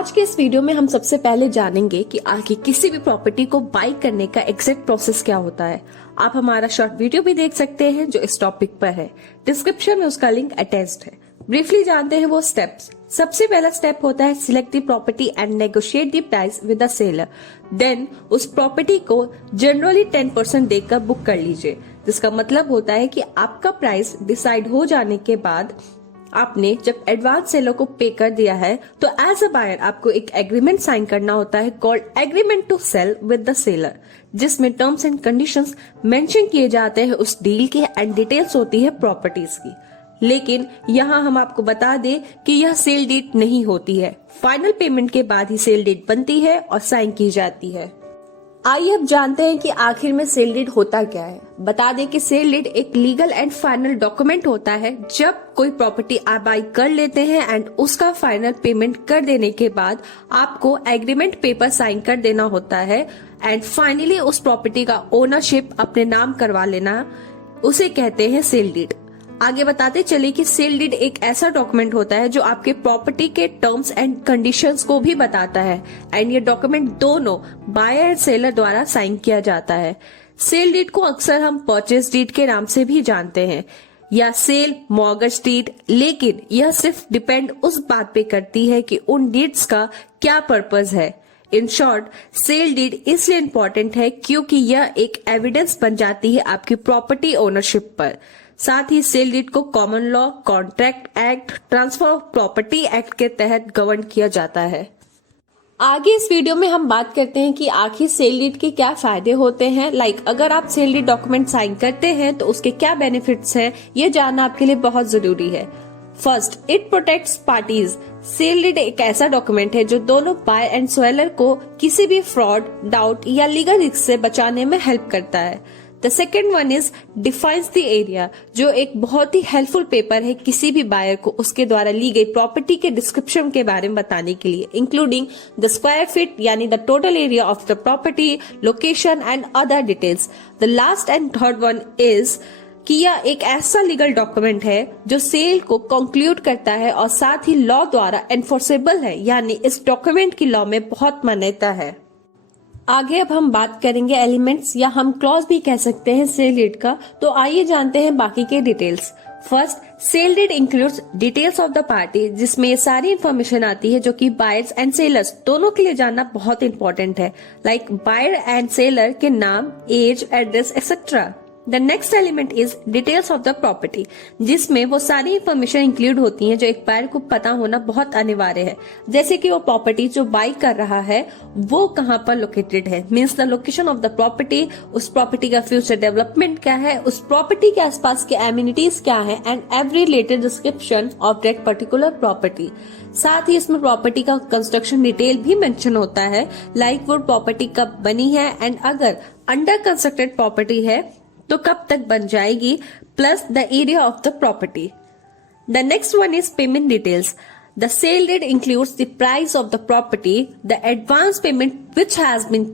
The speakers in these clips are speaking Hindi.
आज के इस वीडियो में हम सबसे पहले जानेंगे कि आगे किसी भी प्रॉपर्टी को बाई करने का एग्जैक्ट प्रोसेस क्या होता है। आप हमारा शॉर्ट वीडियो भी देख सकते हैं जो इस टॉपिक पर है। डिस्क्रिप्शन में उसका लिंक अटैच्ड है। ब्रीफली जानते हैं वो स्टेप्स। सबसे पहला स्टेप होता है select the property and negotiate the price with the seller. Then उस प्रॉपर्टी को जनरली 10% देकर बुक कर लीजिए, जिसका मतलब होता है कि आपका प्राइस डिसाइड हो जाने के बाद आपने जब एडवांस सेलर को पे कर दिया है तो एज अ बायर आपको एक एग्रीमेंट साइन करना होता है called agreement to sell with the seller, जिसमें टर्म्स एंड कंडीशंस मेंशन किए जाते हैं उस डील के एंड डिटेल्स होती है प्रॉपर्टीज की। लेकिन यहाँ हम आपको बता दें कि यह सेल डीड नहीं होती है। फाइनल पेमेंट के बाद ही सेल डीड बनती है और साइन की जाती है। आइए अब जानते हैं कि आखिर में सेल डीड होता क्या है। बता दें कि सेल डीड एक लीगल एंड फाइनल डॉक्यूमेंट होता है जब कोई प्रॉपर्टी आप बाई कर लेते हैं एंड उसका फाइनल पेमेंट कर देने के बाद आपको एग्रीमेंट पेपर साइन कर देना होता है एंड फाइनली उस प्रॉपर्टी का ओनरशिप अपने नाम करवा लेना, उसे कहते हैं सेल डीड। आगे बताते चले कि सेल डीड एक ऐसा डॉक्यूमेंट होता है जो आपके प्रॉपर्टी के टर्म्स एंड कंडीशंस को भी बताता है एंड ये डॉक्यूमेंट दोनों बायर एंड सेलर द्वारा साइन किया जाता है। सेल डीड को अक्सर हम परचेज डीड के नाम से भी जानते हैं या सेल मॉर्गेज डीड, लेकिन यह सिर्फ डिपेंड उस बात पे करती है कि उन डीड्स का क्या पर्पस है। इन शॉर्ट, सेल डीड इसलिए इम्पोर्टेंट है क्योंकि यह एक एविडेंस बन जाती है आपकी प्रॉपर्टी ओनरशिप पर। साथ ही सेल डीड को common law, contract act, transfer of property act के तहत गवर्न किया जाता है। आगे इस वीडियो में हम बात करते हैं कि आखिर सेल डीड के क्या फायदे होते हैं। अगर आप सेल डीड डॉक्यूमेंट साइन करते हैं तो उसके क्या बेनिफिट्स हैं, ये जानना आपके लिए बहुत जरूरी है। First, it protects parties. Sale deed एक ऐसा डॉक्यूमेंट है जो दोनों बायर एंड सेलर को किसी भी फ्रॉड, डाउट या लीगल रिस्क से बचाने में हेल्प करता है। The second one is defines the area, जो एक बहुत ही हेल्पफुल पेपर है किसी भी बायर को उसके द्वारा ली गई प्रॉपर्टी के डिस्क्रिप्शन के बारे में बताने के लिए, इंक्लूडिंग द स्क्वायर फीट यानी the total area of the property, location and other details. The last and third one is कि यह एक ऐसा लीगल डॉक्यूमेंट है जो सेल को कंक्लूड करता है और साथ ही लॉ द्वारा एनफोर्सेबल है, यानी इस डॉक्यूमेंट की लॉ में बहुत मान्यता है। आगे अब हम बात करेंगे एलिमेंट्स या हम क्लॉज भी कह सकते हैं सेल डीड का। तो आइए जानते हैं बाकी के details. First, sale deed includes details of the party, जिसमें ये सारी इन्फॉर्मेशन आती है जो कि बायर्स एंड सेलर्स दोनों के लिए जानना बहुत इंपॉर्टेंट है, लाइक बायर एंड सेलर के नाम, age, address etcetera. The next element is details of the property, जिसमें वो सारी इंफॉर्मेशन इंक्लूड होती हैं जो एक बायर को पता होना बहुत अनिवार्य है, जैसे कि वो प्रॉपर्टी जो बाई कर रहा है वो कहाँ पर लोकेटेड है, means the location of the property, उस प्रॉपर्टी का फ्यूचर डेवलपमेंट क्या है, उस प्रॉपर्टी के आसपास के एमिनिटीज क्या है and every related description of that particular property. साथ ही इसमें प्रॉपर्टी का कंस्ट्रक्शन डिटेल भी मेंशन होता है, लाइक वो प्रॉपर्टी कब बनी है एंड अगर अंडर कंस्ट्रक्टेड प्रॉपर्टी है तो कब तक बन जाएगी, plus the area of the property. The next one is payment details. The sale deed includes the price of the property, the advance payment which has been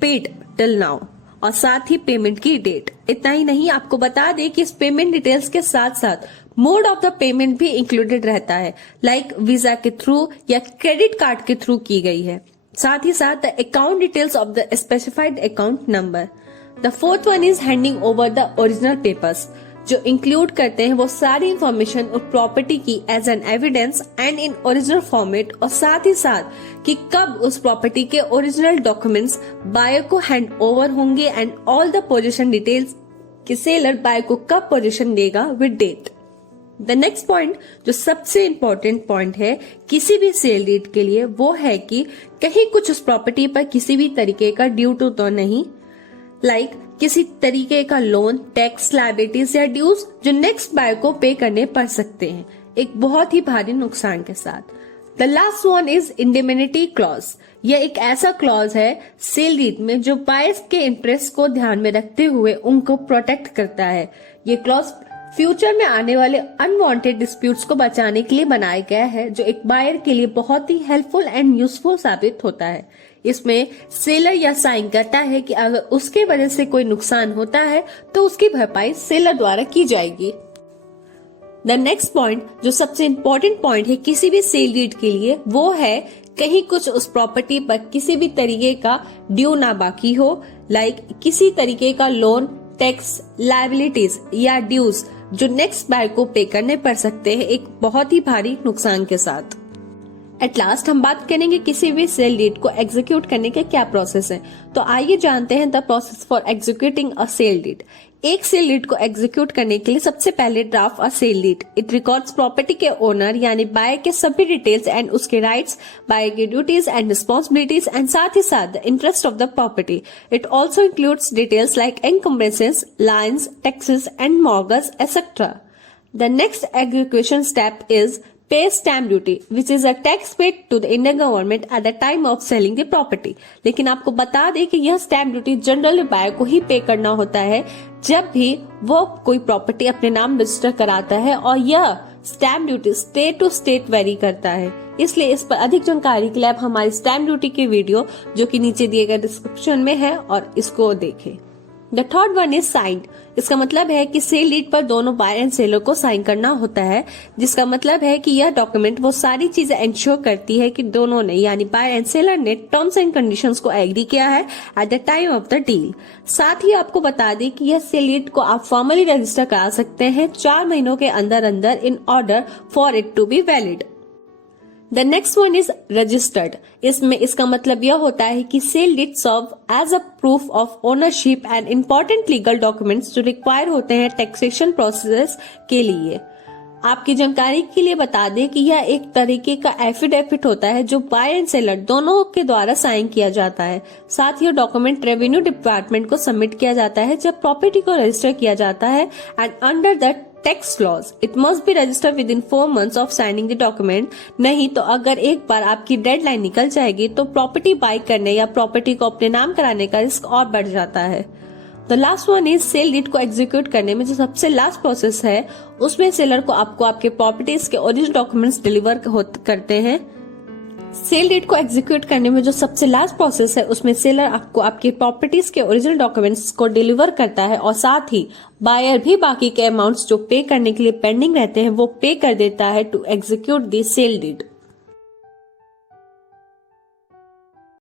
paid till now, और साथ ही पेमेंट की डेट। इतना ही नहीं, आपको बता दें कि इस पेमेंट डिटेल्स के साथ साथ मोड ऑफ द पेमेंट भी इंक्लूडेड रहता है, लाइक वीजा के थ्रू या क्रेडिट कार्ड के थ्रू की गई है। साथ ही साथ the account details of the specified account number. The fourth one is handing over the original papers, जो इंक्लूड करते हैं वो सारी इंफॉर्मेशन और प्रॉपर्टी की as an evidence and in original format, और साथ ही साथ कि कब उस प्रॉपर्टी के ओरिजिनल डॉक्यूमेंट्स बायर को हैंड ओवर होंगे and all the position details कि सेलर बायर को कब पोजीशन देगा with date. The next point जो सबसे इम्पोर्टेंट पॉइंट है किसी भी सेल डीड के लिए, वो है कि कहीं कुछ उस प्रॉपर्टी पर किसी भी तरीके का ड्यू टू तो नहीं, लाइक किसी तरीके का लोन, टैक्स, लायबिलिटीज या ड्यूज जो नेक्स्ट बायर को पे करने पड़ सकते हैं एक बहुत ही भारी नुकसान के साथ। The last one is indemnity clause. यह एक ऐसा क्लॉज है सेल डीड में जो बायर्स के इंटरेस्ट को ध्यान में रखते हुए उनको प्रोटेक्ट करता है। ये क्लॉज फ्यूचर में आने वाले अनवांटेड डिस्प्यूट्स को बचाने के लिए बनाया गया है, जो एक बायर के लिए बहुत ही हेल्पफुल एंड यूजफुल साबित होता है। इसमें सेलर यह साइन करता है कि अगर उसके वजह से कोई नुकसान होता है तो उसकी भरपाई सेलर द्वारा की जाएगी। द नेक्स्ट पॉइंट जो सबसे इम्पोर्टेंट पॉइंट है किसी भी सेल डीड के लिए, वो है कहीं कुछ उस प्रॉपर्टी पर किसी भी तरीके का ड्यू ना बाकी हो, लाइक किसी तरीके का लोन, टैक्स, लायबिलिटीज या ड्यूज जो नेक्स्ट बायर को पे करने पड़ सकते हैं एक बहुत ही भारी नुकसान के साथ। एट लास्ट हम बात करेंगे किसी भी सेल डीड को एग्जीक्यूट करने के क्या प्रोसेस है। तो आइए जानते हैं the process for executing a sale deed. एक सेल डीड को एग्जीक्यूट करने के लिए सबसे पहले draft a sale deed. It records property के ओनर यानी बायर के सभी डिटेल्स एंड उसके राइट्स, बायर की ड्यूटीज एंड रिस्पॉन्सिबिलिटीज एंड साथ ही साथ the interest of the property. It also includes details like encumbrances, liens, taxes and mortgage etcetera. The next execution step is pay stamp duty, which is a tax paid to the Indian government at the time of selling the property. लेकिन आपको बता दें कि यह स्टैम्प ड्यूटी जनरल बायर को ही पे करना होता है जब भी वो कोई प्रॉपर्टी अपने नाम रजिस्टर कराता है, और यह stamp duty state to state vary करता है। इसलिए इस पर अधिक जानकारी के लिए आप हमारी स्टैम्प ड्यूटी की वीडियो जो कि नीचे दिए गए डिस्क्रिप्शन में है और इसको देखें। The third one is signed. इसका मतलब है कि सेल डीड पर दोनों बायर एंड सेलर को साइन करना होता है, जिसका मतलब है कि यह डॉक्यूमेंट वो सारी चीजें इंश्योर करती है कि दोनों ने यानी बायर एंड सेलर ने टर्म्स एंड कंडीशंस को एग्री किया है at the time of the deal. साथ ही आपको बता दें कि यह सेल डीड को आप फॉर्मली रजिस्टर करा सकते हैं 4 महीनों के अंदर अंदर in order for it to be valid. The next one is registered. इसमें इसका मतलब यह होता है कि sale deed serve as a proof of ownership and important legal documents जो रिक्वायर होते हैं टैक्सेशन प्रोसेस के लिए। आपकी जानकारी के लिए बता दें कि यह एक तरीके का एफिडेविट होता है जो बायर एंड सेलर दोनों के द्वारा साइन किया जाता है। साथ ही डॉक्यूमेंट रेवेन्यू डिपार्टमेंट को सबमिट किया जाता है जब प्रॉपर्टी को रजिस्टर किया जाता है and under the tax laws it must be registered within 4 months of signing the document. नहीं तो अगर एक बार आपकी डेडलाइन निकल जाएगी तो प्रॉपर्टी बाय करने या प्रॉपर्टी को अपने नाम कराने का रिस्क और बढ़ जाता है। The last one is sale deed को एग्जीक्यूट करने में जो सबसे लास्ट प्रोसेस है उसमें सेलर को आपको आपके प्रॉपर्टीज के ओरिजिनल डॉक्यूमेंट्स डिलीवर करते हैं। सेल डीड को एग्जीक्यूट करने में जो सबसे लास्ट प्रोसेस है उसमें सेलर आपको आपकी प्रॉपर्टीज के ओरिजिनल डॉक्यूमेंट्स को डिलीवर करता है और साथ ही बायर भी बाकी के अमाउंट्स जो पे करने के लिए पेंडिंग रहते हैं वो पे कर देता है to execute the sale deed.